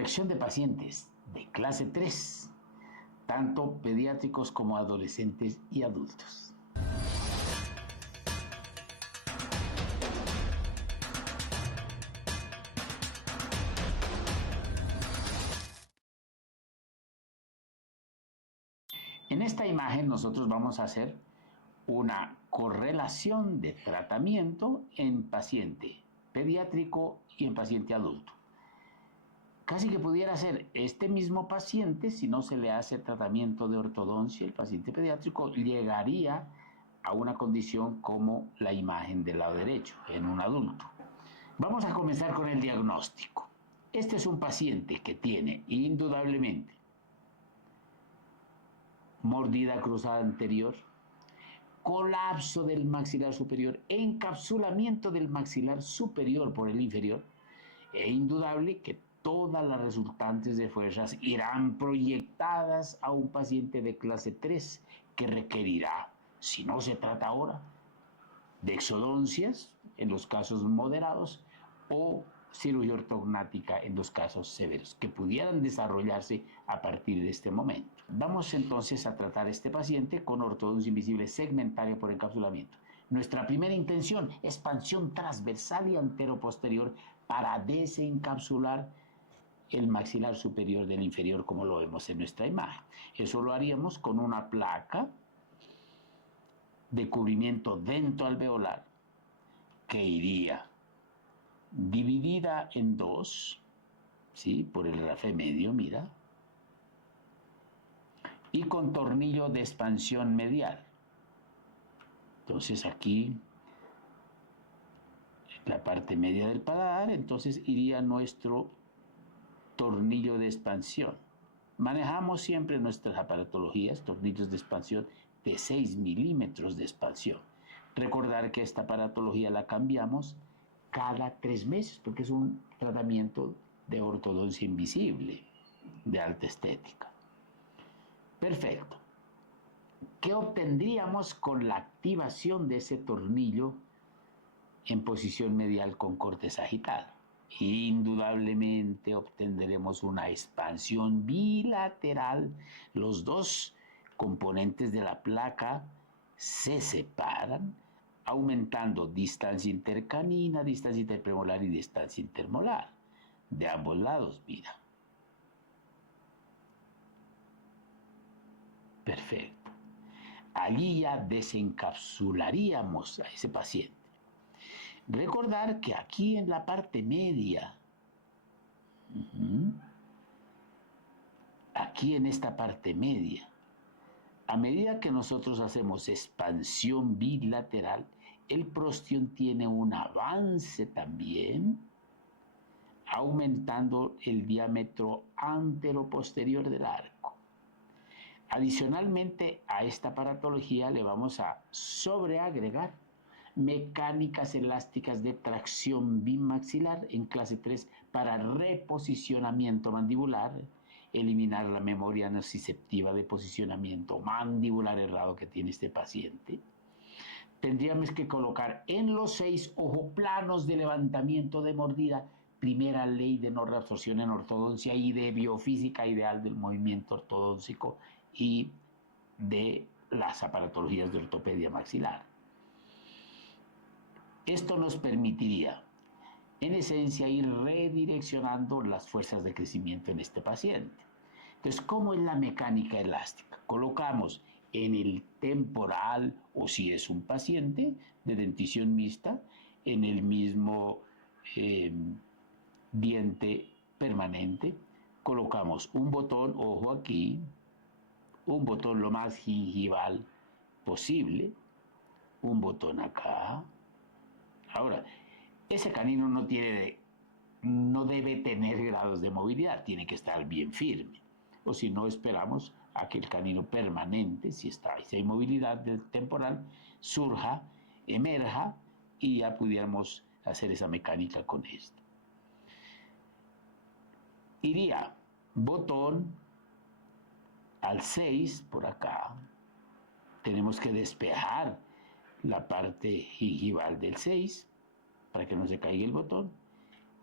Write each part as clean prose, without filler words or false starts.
Corrección de pacientes de clase 3, tanto pediátricos como adolescentes y adultos. En esta imagen nosotros vamos a hacer una correlación de tratamiento en paciente pediátrico y en paciente adulto. Casi que pudiera ser este mismo paciente, si no se le hace tratamiento de ortodoncia, el paciente pediátrico llegaría a una condición como la imagen del lado derecho, en un adulto. Vamos a comenzar con el diagnóstico. Este es un paciente que tiene indudablemente mordida cruzada anterior, colapso del maxilar superior, encapsulamiento del maxilar superior por el inferior. Es indudable que todas las resultantes de fuerzas irán proyectadas a un paciente de clase 3 que requerirá, si no se trata ahora, de exodoncias en los casos moderados o cirugía ortognática en los casos severos, que pudieran desarrollarse a partir de este momento. Vamos entonces a tratar a este paciente con ortodoncia invisible segmentaria por encapsulamiento. Nuestra primera intención, expansión transversal y anteroposterior para desencapsular el maxilar superior del inferior, como lo vemos en nuestra imagen. Eso lo haríamos con una placa de cubrimiento dentoalveolar que iría dividida en dos, ¿sí? Por el rafe medio, mira, y con tornillo de expansión medial. Entonces aquí la parte media del paladar, entonces iría nuestro tornillo de expansión. Manejamos siempre nuestras aparatologías, tornillos de expansión de 6 milímetros de expansión. Recordar que esta aparatología la cambiamos cada 3 meses porque es un tratamiento de ortodoncia invisible de alta estética. Perfecto. ¿Qué obtendríamos con la activación de ese tornillo en posición medial con corte sagital? Indudablemente obtendremos una expansión bilateral. Los dos componentes de la placa se separan, aumentando distancia intercanina, distancia interpremolar y distancia intermolar. De ambos lados, mira. Perfecto. Allí ya desencapsularíamos a ese paciente. Recordar que aquí en la parte media, aquí en esta parte media, a medida que nosotros hacemos expansión bilateral, el prostón tiene un avance también, aumentando el diámetro anteroposterior del arco. Adicionalmente a esta aparatología le vamos a sobreagregar mecánicas elásticas de tracción bimaxilar en clase 3 para reposicionamiento mandibular, eliminar la memoria nociceptiva de posicionamiento mandibular errado que tiene este paciente. Tendríamos que colocar en los 6 ojoplanos de levantamiento de mordida, primera ley de no reabsorción en ortodoncia y de biofísica ideal del movimiento ortodóntico y de las aparatologías de ortopedia maxilar. Esto nos permitiría, en esencia, ir redireccionando las fuerzas de crecimiento en este paciente. Entonces, ¿cómo es la mecánica elástica? Colocamos en el temporal, o si es un paciente de dentición mixta, en el mismo diente permanente, colocamos un botón, ojo aquí, un botón lo más gingival posible, un botón acá. Ahora, ese canino no debe tener grados de movilidad, tiene que estar bien firme. O si no, esperamos a que el canino permanente, si hay movilidad del temporal, surja, emerja y ya pudiéramos hacer esa mecánica con esto. Iría botón al 6 por acá. Tenemos que despejar la parte gingival del 6 para que no se caiga el botón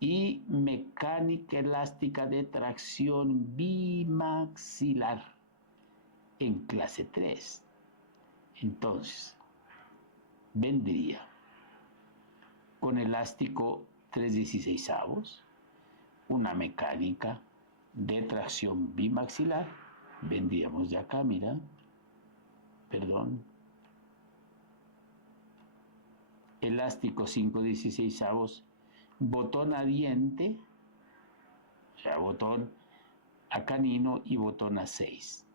y mecánica elástica de tracción bimaxilar en clase 3. Entonces, vendría con elástico 3/16, una mecánica de tracción bimaxilar. Vendríamos de acá, mira, perdón, elástico 5/16, botón a diente, o sea, botón a canino y botón a 6.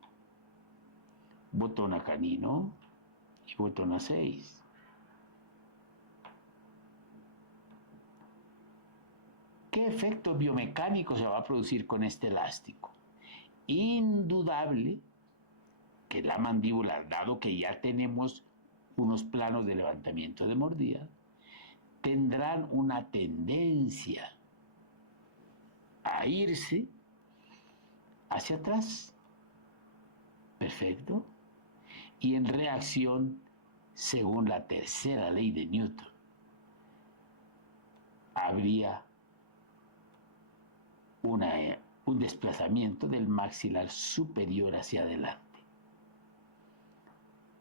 Botón a canino y botón a 6. ¿Qué efecto biomecánico se va a producir con este elástico? Indudable que la mandíbula, dado que ya tenemos unos planos de levantamiento de mordida, tendrán una tendencia a irse hacia atrás. Perfecto. Y en reacción, según la tercera ley de Newton, habría un desplazamiento del maxilar superior hacia adelante,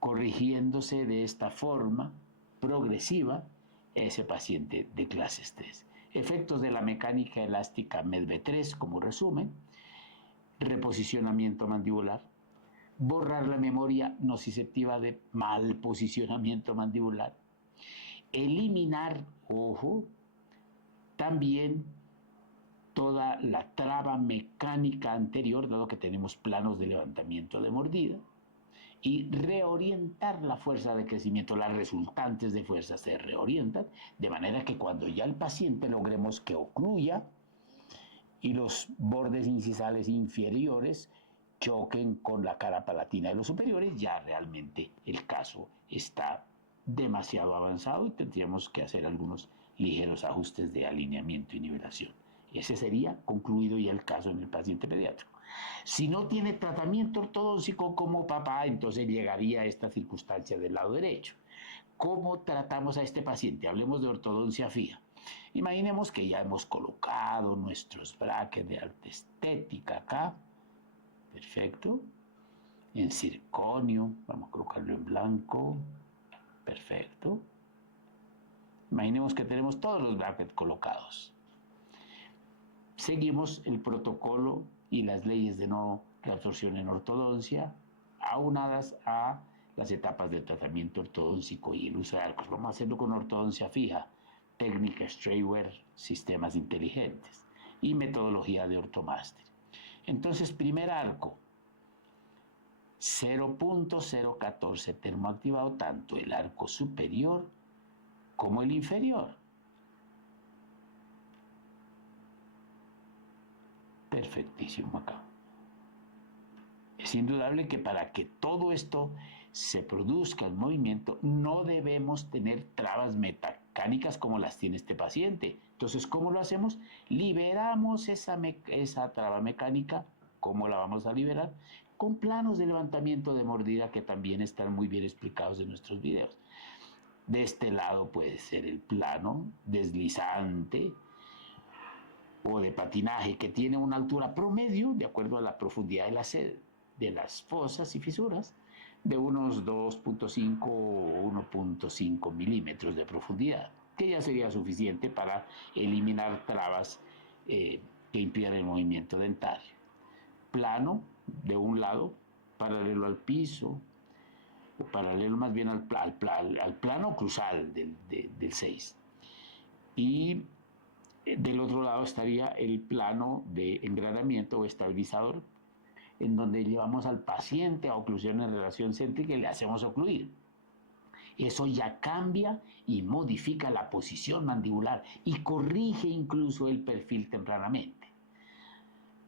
corrigiéndose de esta forma progresiva ese paciente de clases 3. Efectos de la mecánica elástica MEDV3 como resumen: reposicionamiento mandibular, borrar la memoria nociceptiva de mal posicionamiento mandibular, eliminar, ojo, también toda la traba mecánica anterior, dado que tenemos planos de levantamiento de mordida, y reorientar la fuerza de crecimiento. Las resultantes de fuerza se reorientan de manera que cuando ya el paciente logremos que ocluya y los bordes incisales inferiores choquen con la cara palatina de los superiores, ya realmente el caso está demasiado avanzado y tendríamos que hacer algunos ligeros ajustes de alineamiento y nivelación. Ese sería concluido ya el caso en el paciente pediátrico. Si no tiene tratamiento ortodóntico como papá, entonces llegaría a esta circunstancia del lado derecho. ¿Cómo tratamos a este paciente? Hablemos de ortodoncia fija. Imaginemos que ya hemos colocado nuestros brackets de alta estética acá. Perfecto. En circonio, vamos a colocarlo en blanco. Perfecto. Imaginemos que tenemos todos los brackets colocados. Seguimos el protocolo y las leyes de no reabsorción en ortodoncia, aunadas a las etapas del tratamiento ortodóntico y el uso de arcos. Vamos a hacerlo con ortodoncia fija, técnica Strayer, sistemas inteligentes y metodología de ortomáster. Entonces, primer arco, 0.014 termoactivado, tanto el arco superior como el inferior. Perfectísimo acá. Es indudable que para que todo esto se produzca el movimiento, no debemos tener trabas mecánicas como las tiene este paciente. Entonces, ¿cómo lo hacemos? Liberamos esa traba mecánica. ¿Cómo la vamos a liberar? Con planos de levantamiento de mordida que también están muy bien explicados en nuestros videos. De este lado puede ser el plano deslizante o de patinaje que tiene una altura promedio, de acuerdo a la profundidad de las fosas y fisuras, de unos 2.5 o 1.5 milímetros de profundidad, que ya sería suficiente para eliminar trabas que impidan el movimiento dentario. Plano de un lado, paralelo al piso, o paralelo más bien al plano cruzal del 6. Y del otro lado estaría el plano de engranamiento o estabilizador, en donde llevamos al paciente a oclusión en relación céntrica y le hacemos ocluir. Eso ya cambia y modifica la posición mandibular y corrige incluso el perfil tempranamente.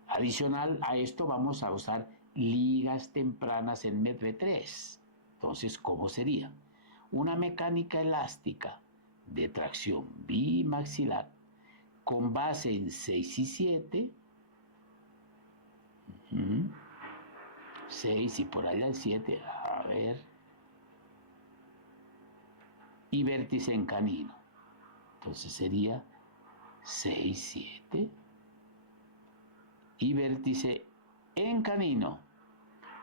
Adicional a esto vamos a usar ligas tempranas en MEDV3. Entonces, ¿cómo sería? Una mecánica elástica de tracción bimaxilar con base en 6 y 7, 6 y por allá el 7, a ver, y vértice en canino. Entonces sería 6, 7. Y vértice en canino.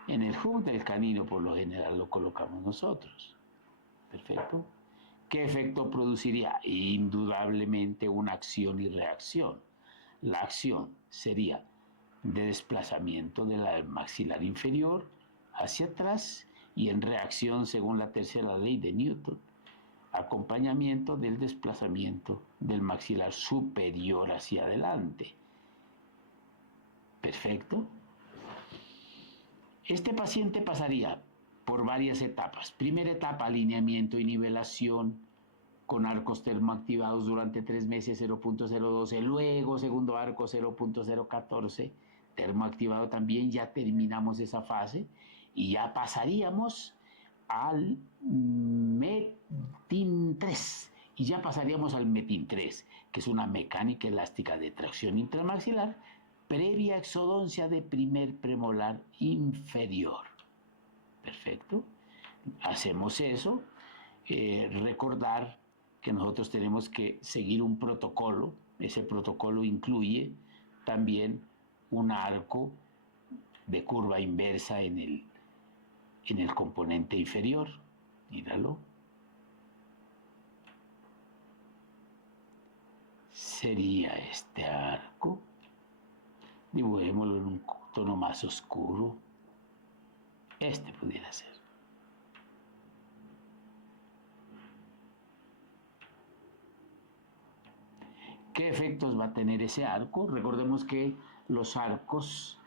En el hook del canino por lo general lo colocamos nosotros. Perfecto. ¿Qué efecto produciría? Indudablemente una acción y reacción. La acción sería de desplazamiento de la maxilar inferior hacia atrás y en reacción según la tercera ley de Newton, acompañamiento del desplazamiento del maxilar superior hacia adelante. Perfecto. Este paciente pasaría por varias etapas. Primera etapa, alineamiento y nivelación con arcos termoactivados durante 3 meses 0.012. Luego, segundo arco 0.014, termoactivado también. Ya terminamos esa fase y ya pasaríamos al METIN 3. Y ya pasaríamos al METIN 3, que es una mecánica elástica de tracción intramaxilar previa exodoncia de primer premolar inferior. Perfecto. Hacemos eso. Recordar que nosotros tenemos que seguir un protocolo. Ese protocolo incluye también un arco de curva inversa en el componente inferior. Míralo. Sería este arco. Dibujémoslo en un tono más oscuro. Este pudiera ser. ¿Qué efectos va a tener ese arco? Recordemos que los arcos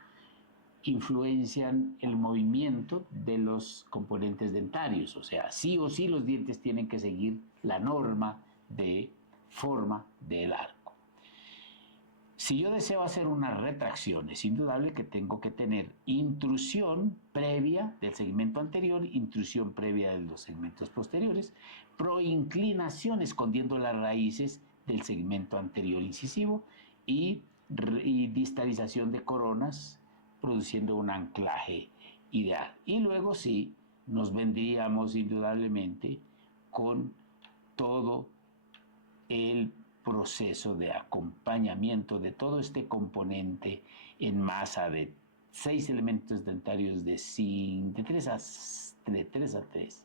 influencian el movimiento de los componentes dentarios, o sea, sí o sí los dientes tienen que seguir la norma de forma del arco. Si yo deseo hacer una retracción, es indudable que tengo que tener intrusión previa del segmento anterior, intrusión previa de los segmentos posteriores, proinclinación escondiendo las raíces del segmento anterior incisivo y distalización de coronas produciendo un anclaje ideal. Y luego sí, nos vendríamos indudablemente con todo el proceso de acompañamiento de todo este componente en masa de 6 elementos dentarios de 3 a 3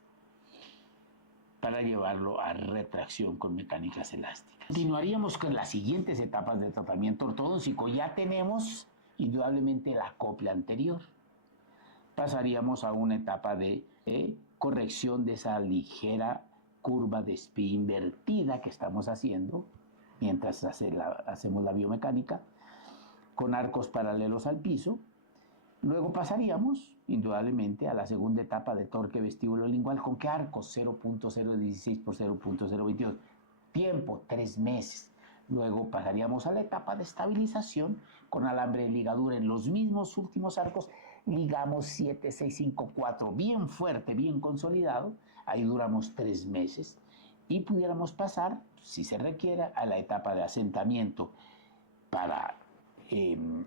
para llevarlo a retracción con mecánicas elásticas. Continuaríamos con las siguientes etapas de tratamiento ortodóntico. Ya tenemos indudablemente la copla anterior. Pasaríamos a una etapa de corrección de esa ligera curva de Spee invertida que estamos haciendo mientras hacemos la biomecánica con arcos paralelos al piso. Luego pasaríamos, indudablemente, a la segunda etapa de torque vestíbulo lingual. ¿Con qué arcos? 0.016 por 0.022. Tiempo, 3 meses. Luego pasaríamos a la etapa de estabilización con alambre de ligadura en los mismos últimos arcos. Ligamos 7, 6, 5, 4, bien fuerte, bien consolidado. Ahí duramos 3 meses. Y pudiéramos pasar, si se requiera, a la etapa de asentamiento para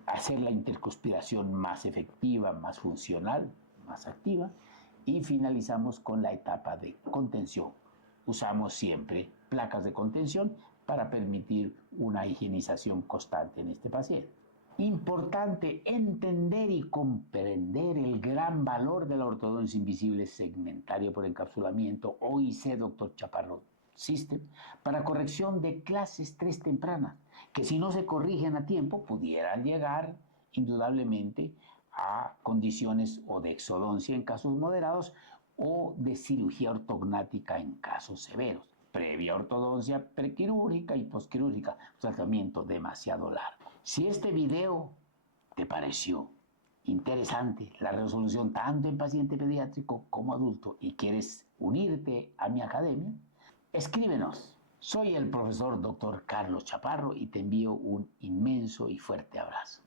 hacer la intercuspiración más efectiva, más funcional, más activa, y finalizamos con la etapa de contención. Usamos siempre placas de contención para permitir una higienización constante en este paciente. Importante entender y comprender el gran valor de la ortodoncia invisible segmentaria por encapsulamiento, OIC Dr. Chaparro System, para corrección de clases 3 tempranas, que si no se corrigen a tiempo pudieran llegar indudablemente a condiciones o de exodoncia en casos moderados o de cirugía ortognática en casos severos. Previa ortodoncia prequirúrgica y posquirúrgica, tratamiento demasiado largo. Si este video te pareció interesante, la resolución tanto en paciente pediátrico como adulto, y quieres unirte a mi academia, escríbenos. Soy el profesor Dr. Carlos Chaparro y te envío un inmenso y fuerte abrazo.